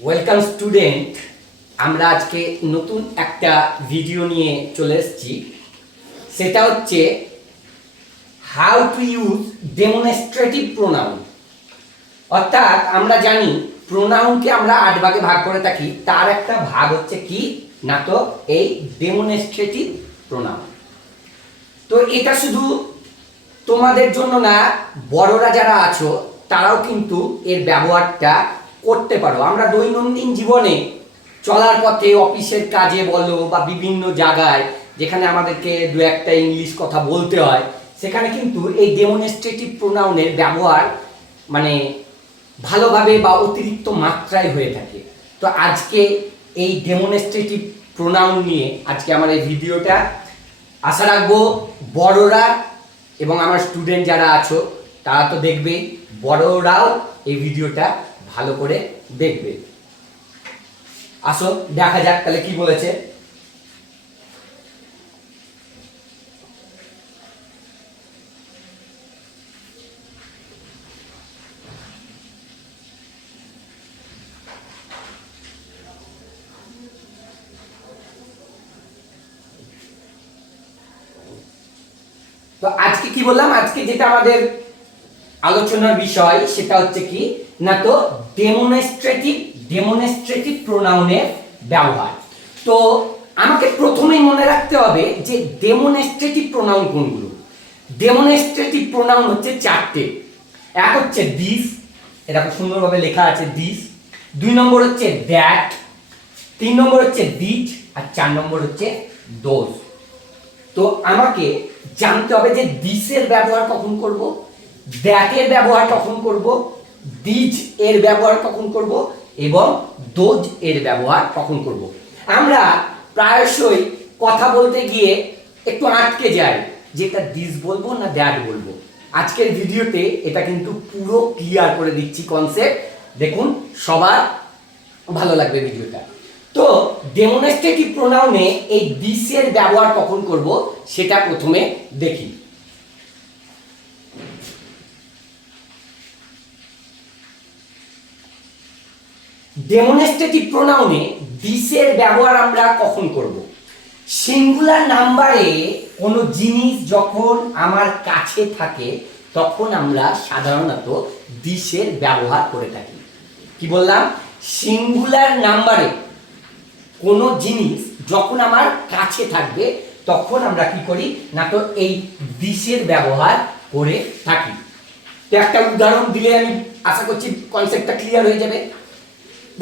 Welcome student. আমরা আজকে নতুন একটা ভিডিও নিয়ে চলে এসেছি। সেটা হচ্ছে how to use demonstrative pronoun. অর্থাৎ আমরা জানি প্রোনাউনকে আমরা 8 ভাগে ভাগ করে থাকি, তার একটা ভাগ হচ্ছে কি না তো এই ডেমনস্ট্রেটিভ প্রোনাউন। তো এটা শুধু তোমাদের জন্য না, বড়রা যারা আছো তারাও কিন্তু এর ব্যবহারটা করতে পারো। আমরা দৈনন্দিন জীবনে চলার পথে, অফিসের কাজে বলো বা বিভিন্ন জায়গায় যেখানে আমাদেরকে দু একটা ইংলিশ কথা বলতে হয়, সেখানে কিন্তু এই ডেমনস্ট্রেটিভ প্রোনাউনের ব্যবহার মানে ভালোভাবে বা অতিরিক্ত মাত্রায় হয়ে থাকে। তো আজকে এই ডেমনস্ট্রেটিভ প্রোনাউন নিয়ে আজকে আমার এই ভিডিওটা। আশা রাখবো বড়রা এবং আমার স্টুডেন্ট যারা আছো তারা তো দেখবেই, বড়রাও এই ভিডিওটা ভালো করে দেখবে। আসো দেখা যাক তাহলে কি বলেছে। তো আজকে কি বললাম, আজকে যেটা আমাদের আলোচনার বিষয় সেটা হচ্ছে কি না তো ডেমনস্ট্রেটিভ প্রোনাউনের ব্যবহার। তো আমাকে প্রথমেই মনে রাখতে হবে যে ডেমনস্ট্রেটিভ প্রোনাউন কোনগুলো। ডেমনস্ট্রেটিভ প্রোনাউন হচ্ছে 4টে। এক হচ্ছে দিস, এটা খুব সুন্দরভাবে লেখা আছে দিস। 2 নম্বর হচ্ছে দ্যাট, 3 নম্বর হচ্ছে দিজ, আর 4 নম্বর হচ্ছে দোজ। তো আমাকে জানতে হবে যে দিসের ব্যবহার কখন করব, দ্যাটের ব্যবহার কখন করব, দিজ এর ব্যবহার কখন করব এবং দোজ এর ব্যবহার কখন করব। আমরা প্রায়শই কথা বলতে গিয়ে একটু আটকে যাই যে এটা দিস বলবো না দ্যাট বলবো। আজকের ভিডিওতে এটা কিন্তু পুরো ক্লিয়ার করে দিচ্ছি কনসেপ্ট। দেখুন, সবার ভালো লাগবে ভিডিওটা। তো ডেমনস্ট্রেটিভ প্রোনাউনে এই দিসের ব্যবহার কখন করব সেটা প্রথমে দেখি। ডেমনস্ট্রেটিভ প্রোনাউনে দিসের ব্যবহার আমরা কখন করব? সিঙ্গুলার নাম্বারে কোনো জিনিস যখন আমার কাছে থাকে তখন আমরা সাধারণত দিসের ব্যবহার করে থাকি। কি বললাম? সিঙ্গুলার নাম্বারে কোনো জিনিস যখন আমার কাছে থাকবে তখন আমরা কি করি না তো এই দিসের ব্যবহার করে থাকি। তো একটা উদাহরণ দিলে আমি আশা করছি কনসেপ্টটা ক্লিয়ার হয়ে যাবে।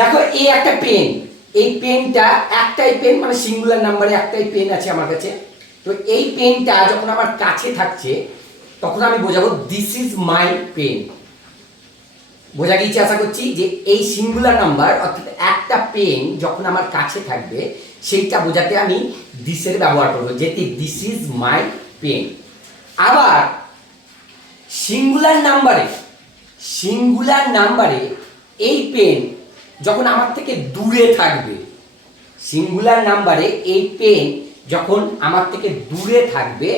দেখো, এই একটা পেন, এই পেনটা একটাই পেন, মানে সিঙ্গুলার নাম্বারে একটাই পেন আছে আমার কাছে। তো এই পেনটা যখন আমার কাছে থাকছে তখন আমি বোঝাবো দিস ইজ মাই পেন। বোঝা গিয়েছে আশা করছি যে এই সিঙ্গুলার নাম্বার অর্থাৎ একটা পেন যখন আমার কাছে থাকবে সেইটা বোঝাতে আমি দিসের ব্যবহার করবো, যেটি দিস ইজ মাই পেন। আবার সিঙ্গুলার নাম্বারে এই পেন যখন আমার থেকে দূরে থাকবে, সিঙ্গুলার নাম্বারে এই পেন যখন আমার থেকে দূরে থাকবে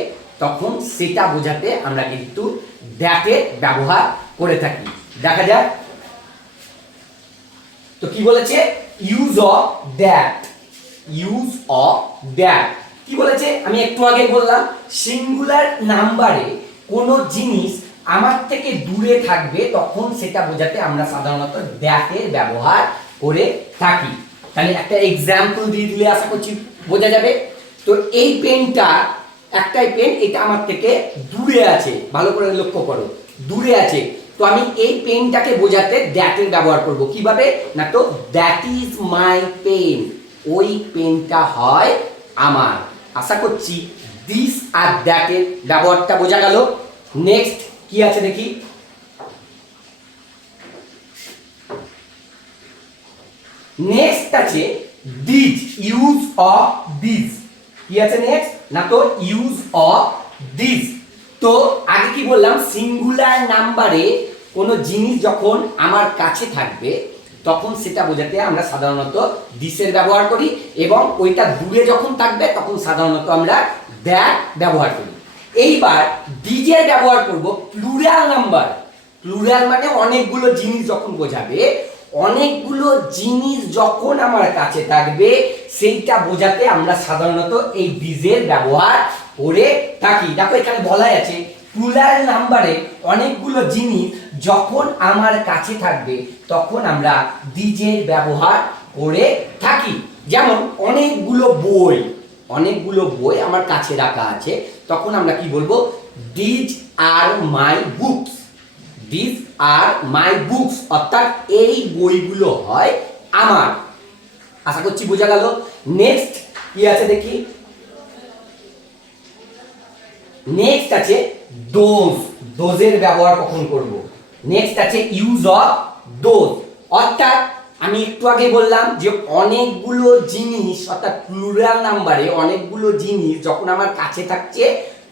তখন সেটা বোঝাতে আমরা কিন্তু দ্যাটের ব্যবহার করে থাকি। দেখা যাক তো কি বলেছে, ইউজ অফ দ্যাট। কি বলেছে আমি একটু আগে বললাম, সিঙ্গুলার নাম্বারে কোনো জিনিস আমার থেকে দূরে থাকবে তখন সেটা বোঝাতে আমরা সাধারণত দ্যাটের ব্যবহার করে থাকি। তাহলে একটা এক্সাম্পল দিয়ে দিলে আশা করছি বোঝা যাবে। তো এই পেনটা একটাই পেন, এটা আমার থেকে দূরে আছে, ভালো করে লক্ষ্য করো, দূরে আছে। তো আমি এই পেনটাকে বোঝাতে দ্যাটের ব্যবহার করব। কিভাবে না তো দ্যাট ইজ মাই পেন, ওই পেনটা হয় আমার। আশা করছি দিস আর দ্যাটের ব্যবহারটা বোঝা গেল। নেক্সট কি আছে দেখি। নেক্সট আছে দিজ, ইউজ অফ দিজ। কি আছে নেক্সট না তো ইউজ অফ দিজ। তো আগে কি বললাম, সিঙ্গুলার নাম্বারে কোনো জিনিস যখন আমার কাছে থাকবে তখন সেটা বোঝাতে আমরা সাধারণত দিসের ব্যবহার করি, এবং ওইটা দূরে যখন থাকবে তখন সাধারণত আমরা দ্যাট ব্যবহার করি। এইবার দিজের ব্যবহার করব প্লুরাল নাম্বার। প্লুরাল মানে অনেকগুলো জিনিস যখন বোঝাবে, অনেকগুলো জিনিস যখন আমার কাছে থাকবে সেইটা বোঝাতে আমরা সাধারণত এই দিজের ব্যবহার করে থাকি। দেখো এখানে বলাই আছে প্লুরাল নাম্বারে অনেকগুলো জিনিস যখন আমার কাছে থাকবে তখন আমরা দিজের ব্যবহার করে থাকি। যেমন অনেকগুলো বই আমার কাছে রাখা আছে, তখন আমরা কি বলবো? These are my books. These are my books, অর্থাৎ এই বইগুলো হয় আমার। আশা করছি বোঝা গেল। নেক্সট কি আছে দেখি। নেক্সট আছে দোজ। দোজের ব্যবহার কখন করব? নেক্সট আছে ইউজ অফ দোজ, অর্থাৎ আমি একটু আগে বললাম যে অনেকগুলো জিনিস, অর্থাৎ প্লুরাল নাম্বারে অনেকগুলো জিনিস যখন আমার কাছে থাকছে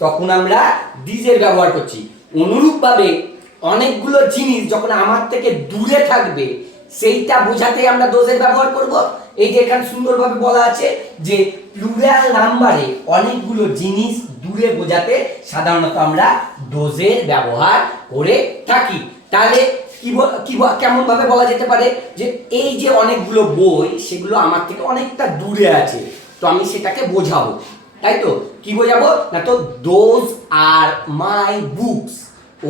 তখন আমরা দিজের ব্যবহার করছি। অনুরূপভাবে অনেকগুলো জিনিস যখন আমার থেকে দূরে থাকবে সেইটা বোঝাতে আমরা দোজের ব্যবহার করব। এই যে এখানে সুন্দরভাবে বলা আছে যে প্লুরাল নাম্বারে অনেকগুলো জিনিস দূরে বোঝাতে সাধারণত আমরা দোজের ব্যবহার করে থাকি। তাহলে কেমন ভাবে বলা যেতে পারে যে এই যে অনেকগুলো বই সেগুলো আমার থেকে অনেকটা দূরে আছে, তো আমি সেটাকে বোঝাবো, তাই তো? কি বোঝাবো না, তো দোজ আর মাই বুকস,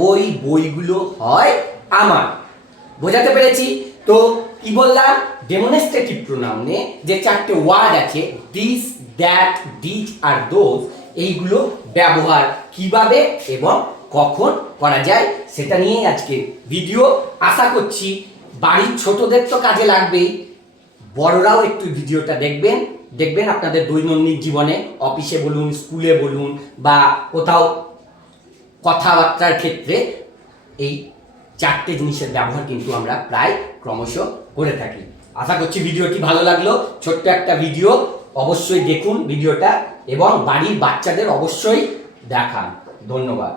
ওই বইগুলো হয় আমার। বোঝাতে পেরেছি তো? কি বললাম? ডেমনস্ট্রেটিভ প্রোনাউনে যে চারটে ওয়ার্ড আছে দিস, দ্যাট, ডিজ আর দোজ, এইগুলো ব্যবহার কিভাবে এবং কখন করা যায় সেটা নিয়েই আজকে ভিডিও। আশা করছি বাড়ির ছোটদের তো কাজে লাগবেই, বড়রাও একটু ভিডিওটা দেখবেন আপনাদের দৈনন্দিন জীবনে, অফিসে বলুন, স্কুলে বলুন, বা কোথাও কথাবার্তার ক্ষেত্রে এই চারটে জিনিসের ব্যবহার কিন্তু আমরা প্রায় ক্রমশ করে থাকি। আশা করছি ভিডিওটি ভালো লাগলো। ছোট্ট একটা ভিডিও, অবশ্যই দেখুন ভিডিওটা এবং বাড়ির বাচ্চাদের অবশ্যই দেখান। ধন্যবাদ।